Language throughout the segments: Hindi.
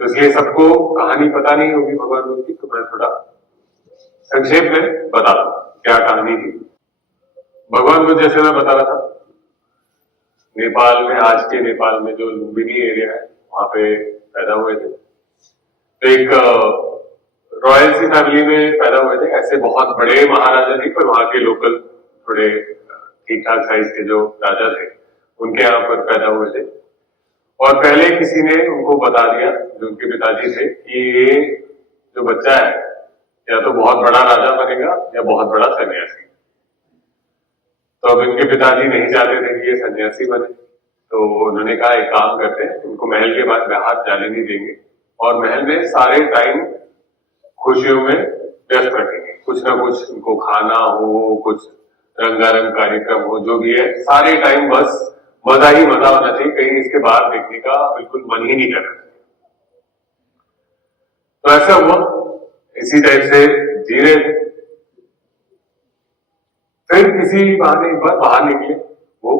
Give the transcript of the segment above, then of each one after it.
तो इसलिए सबको कहानी पता नहीं होगी भगवान बुद्ध की, तो मैं थोड़ा संक्षेप में बता दूं क्या कहानी थी। भगवान बुद्ध, जैसे मैं बता रहा था, नेपाल में, आज के नेपाल में जो लुम्बिनी एरिया है, वहां पे पैदा हुए थे। तो एक रॉयल सी फैमिली में पैदा हुए थे। ऐसे बहुत बड़े महाराजा नहीं, पर वहां के लोकल थोड़े ठीक ठाक साइज के जो राजा थे, उनके यहाँ पर पैदा हुए थे। और पहले किसी ने उनको बता दिया, जो उनके पिताजी थे, कि ये जो बच्चा है या तो बहुत बड़ा राजा बनेगा या बहुत बड़ा सन्यासी। तो अब इनके पिताजी नहीं चाहते थे कि ये सन्यासी बने, तो उन्होंने कहा एक काम करते हैं, उनको महल के बाद बाहर जाने नहीं देंगे और महल में सारे टाइम खुशियों में व्यस्त रखेंगे। कुछ ना कुछ उनको खाना हो, कुछ रंगारंग कार्यक्रम हो, जो भी है, सारे टाइम बस मजा ही मजा होना चाहिए, कहीं इसके बाहर देखने का बिल्कुल मन ही नहीं करना चाहिए। तो ऐसा हुआ, इसी टाइप से जी रहे थे। फिर किसी बहाने एक बार बाहर निकले वो,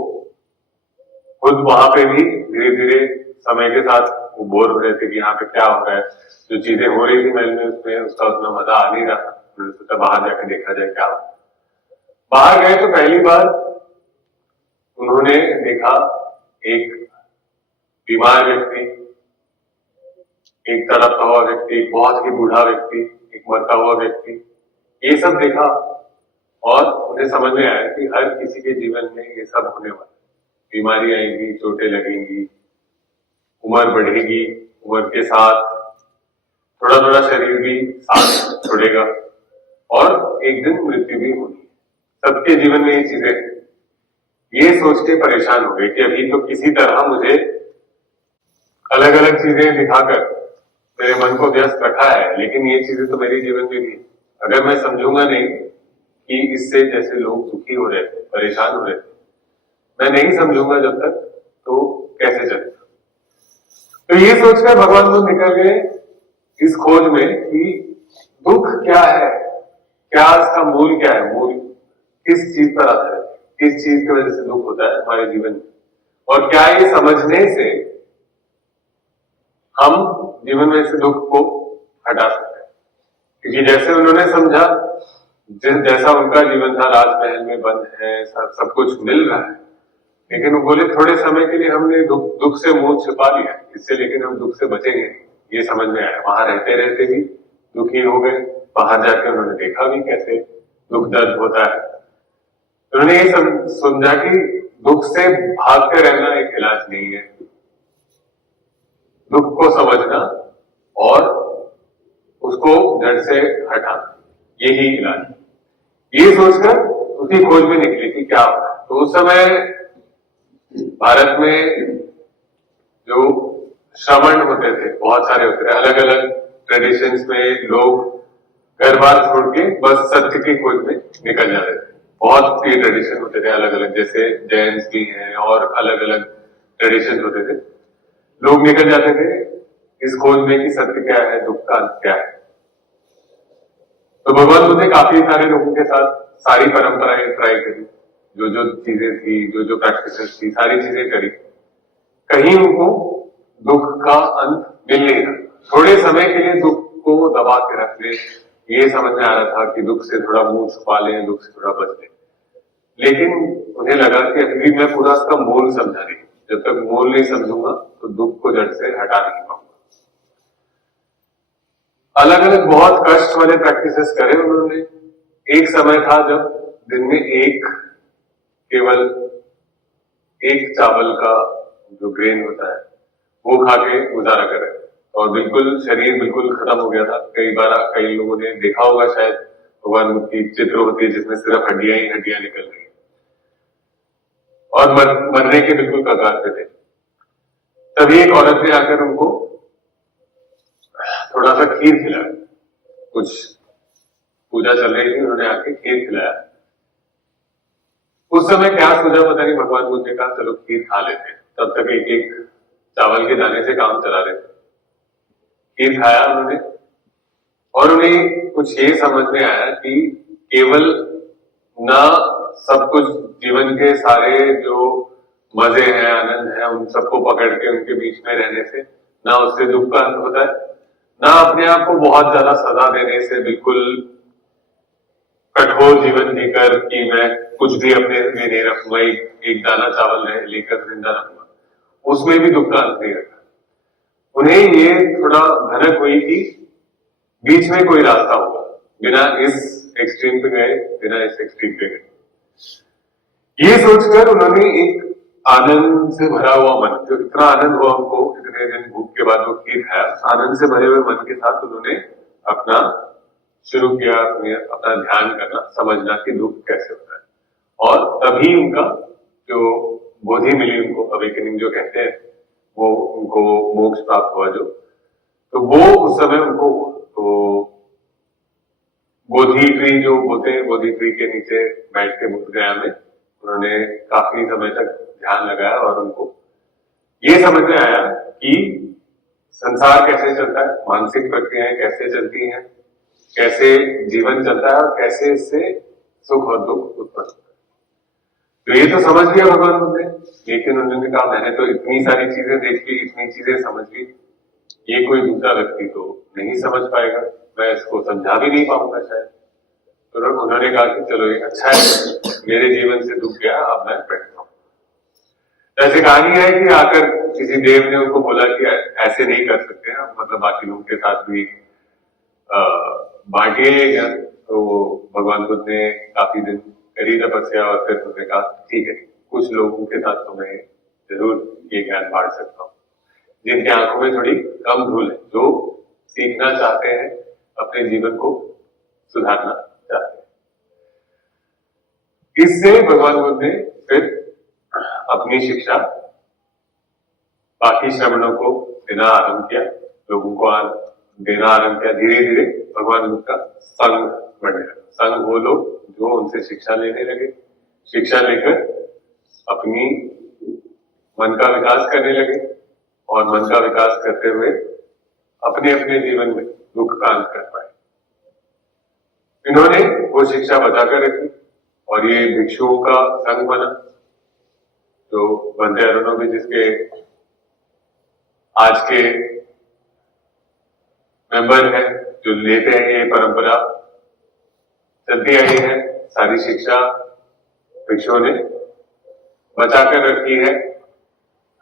खुद वहां पे भी धीरे धीरे समय के साथ वो बोर हो रहे थे कि यहाँ पे क्या हो रहा है, जो चीजें हो रही थी महल में उसमें उसका उतना मजा आ नहीं रहा। उन्होंने सोचा बाहर जाकर देखा जाए क्या हो। बाहर गए तो पहली बार उन्होंने देखा एक बीमार व्यक्ति, एक तड़पता हुआ व्यक्ति, एक बहुत ही बूढ़ा व्यक्ति, एक मरता हुआ व्यक्ति, ये सब देखा। और उन्हें समझ में आया कि हर किसी के जीवन में ये सब होने वाला, बीमारी आएगी, चोटें लगेंगी, उम्र बढ़ेगी, उम्र के साथ थोड़ा थोड़ा शरीर भी साथ छोड़ेगा और एक दिन मृत्यु भी होगी। सबके जीवन में ये चीजें हैं। ये सोच के परेशान हो गए कि अभी तो किसी तरह मुझे अलग अलग चीजें दिखाकर मेरे मन को व्यस्त रखा है, लेकिन ये चीजें तो मेरे जीवन में भी, अगर मैं समझूंगा नहीं कि इससे जैसे लोग दुखी हो रहे थे, परेशान हो रहे थे, मैं नहीं समझूंगा जब तक, तो कैसे चलेगा। तो ये सोचकर भगवान बुद्ध निकल गए इस खोज में कि दुख क्या है, क्या इसका मूल क्या है, मूल किस चीज पर आता है, किस चीज की वजह से दुख होता है हमारे जीवन में, और क्या ये समझने से हम जीवन में से दुख को हटा सकते हैं। क्योंकि जैसे उन्होंने समझा, जैसा उनका जीवन था, राजमहल में बंद है, सब कुछ मिल रहा है, लेकिन वो बोले थोड़े समय के लिए हमने दुख से मुंह छिपा लिया इससे, लेकिन हम दुख से बचेंगे। ये समझ में आया। वहां रहते रहते भी दुखी हो गए, बाहर जाके उन्होंने देखा भी कैसे दुख दर्द होता है। उन्होंने ये समझा कि दुख से भागते रहना एक इलाज नहीं है, दुख को समझना और उसको जड़ से हटाना, यही इलाज। ये सोचकर उसी खोज में निकले कि क्या होगा। तो उस समय भारत में जो श्रमण होते थे, बहुत सारे होते थे, अलग अलग ट्रेडिशंस में लोग घर बार छोड़ के बस सत्य की खोज में निकल जाते थे। बहुत सी ट्रेडिशन होते थे अलग अलग, जैसे जैन्स भी हैं और अलग अलग ट्रेडिशन होते थे। लोग निकल जाते थे इस खोज में कि सत्य क्या है, दुख का अंत क्या है। तो भगवान बुद्ध ने काफी सारे लोगों के साथ सारी परंपराएं ट्राई करी, जो जो चीजें थी, जो जो प्रैक्टिसेस थी, सारी चीजें करी। कहीं उनको दुख का अंत मिल नहीं रहा। थोड़े समय के लिए दुख को दबा के रख ले, ये समझ में आ रहा था कि दुख से थोड़ा मुंह छुपा लें, दुख से थोड़ा बच लें, लेकिन उन्हें लगा कि अभी मैं पूरा उसका मूल समझा नहीं। जब तक मूल नहीं समझूंगा तो दुख को जड़ से हटा नहीं पाऊंगा। अलग अलग बहुत कष्ट वाले प्रैक्टिसेस करे उन्होंने। एक समय था जब दिन में केवल एक चावल का जो ग्रेन होता है वो खा के गुजारा करे, और बिल्कुल शरीर बिल्कुल खत्म हो गया था। कई लोगों ने देखा होगा शायद, भगवान बुद्ध की चित्र होती है जिसमें सिर्फ हड्डियां ही हड्डियां निकल रही है, और मरने के बिल्कुल कगार पे थे। तभी एक औरत ने आकर उनको थोड़ा सा खीर खिलाया। कुछ पूजा चल रही थी, उन्होंने आके खीर खिलाया। उस समय क्या सोचा पता नहीं, भगवान बुद्ध ने कहा चलो खीर खा लेते हैं। तब तक एक एक चावल के दाने से काम चला रहे थे। खीर खाया उन्होंने, और उन्हें कुछ ये समझ में आया कि केवल ना सब कुछ जीवन के सारे जो मजे हैं, आनंद है, उन सबको पकड़ के उनके बीच में रहने से ना उससे दुख का अंत होता है, ना अपने आप को बहुत ज्यादा सजा देने से बिल्कुल कठोर जीवन जीकर कि मैं कुछ भी अपने लिए नहीं रखूंगा, एक दाना चावल लेकर जिंदा रहूंगा, उसमें भी दुख का अंत नहीं रखा। उन्हें ये थोड़ा भनक हुई कि बीच में कोई रास्ता होगा, बिना इस एक्सट्रीम पे गए, बिना इस एक्सट्रीम पे गए। ये सोचकर उन्होंने एक आनंद से भरा हुआ मन, जो इतना आनंद हुआ उनको इतने दिन भूख के बाद वो खीर खाया, आनंद से भरे हुए मन के साथ उन्होंने अपना शुरू किया अपना ध्यान करना, समझना कि दुख कैसे होता है। और तभी उनका जो बोधि मिली, उनको अवेकनिंग जो कहते हैं, वो उनको मोक्ष प्राप्त हुआ जो, तो वो उस समय उनको हुआ। तो बोधि ट्री जो बोलते हैं, बोधि ट्री के नीचे बैठ के बुद्ध गया में उन्होंने काफी समय तक ध्यान लगाया और उनको ये समझ में आया कि संसार कैसे चलता है, मानसिक प्रक्रियाएं कैसे चलती हैं, कैसे जीवन चलता है और कैसे इससे सुख और दुख उत्पन्न होता है। तो ये तो समझ लिया भगवान बुद्ध ने, लेकिन उन्होंने कहा मैंने तो इतनी सारी चीजें देख ली, इतनी चीजें समझ ली, ये कोई दूसरा व्यक्ति तो नहीं समझ पाएगा, मैं इसको समझा भी नहीं पाऊंगा शायद। तो उन्होंने कहा कि चलो ये अच्छा है, मेरे जीवन से दुख गया, अब मैं बैठता हूँ। ऐसी कहानी है कि आकर किसी देव ने उनको बोला कि ऐसे नहीं कर सकते हैं, मतलब बाकी लोगों के साथ भी बांटिए। तो भगवान बुद्ध ने काफी दिन करी तपस्या और फिर उन्होंने कहा ठीक है, कुछ लोगों के साथ तो मैं जरूर ये ज्ञान बांट सकता हूँ, जिनकी आंखों में थोड़ी कम धूल है, जो सीखना चाहते हैं, अपने जीवन को सुधारना चाहते हैं। इससे भगवान बुद्ध ने फिर अपनी शिक्षा बाकी श्रमणों को देना आरंभ किया, लोगों को देना आरंभ किया। धीरे धीरे भगवान बुद्ध का संघ बढ़ने लगा। संघ वो लोग जो उनसे शिक्षा लेने लगे, शिक्षा लेकर अपनी मन का विकास करने लगे और मन का विकास करते हुए अपने अपने जीवन में दुख का अंत कर पाए। इन्होंने वो शिक्षा बचाकर रखी और ये भिक्षुओं का संघ बना, जो बंदे अरुणों में, जिसके आज के मेंबर हैं, जो लेते हैं, ये परंपरा चलती आई है। सारी शिक्षा भिक्षुओं ने बचाकर रखी है,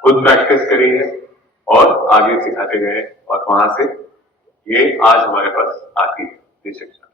खुद प्रैक्टिस करी है और आगे सिखाते गए, और वहां से ये आज हमारे पास आती है ये शिक्षा।